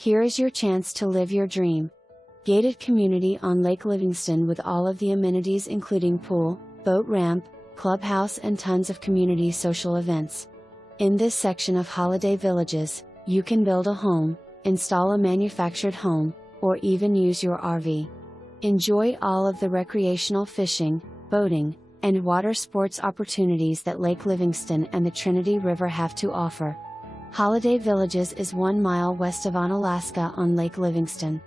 Here is your chance to live your dream. Gated community on Lake Livingston with all of the amenities including pool, boat ramp, clubhouse and tons of community social events. In this section of holiday villages, you can build a home, install a manufactured home, or even use your RV. Enjoy all of the recreational fishing, boating, and water sports opportunities that Lake Livingston and the Trinity River have to offer. Holiday Villages is 1 mile west of Onalaska on Lake Livingston.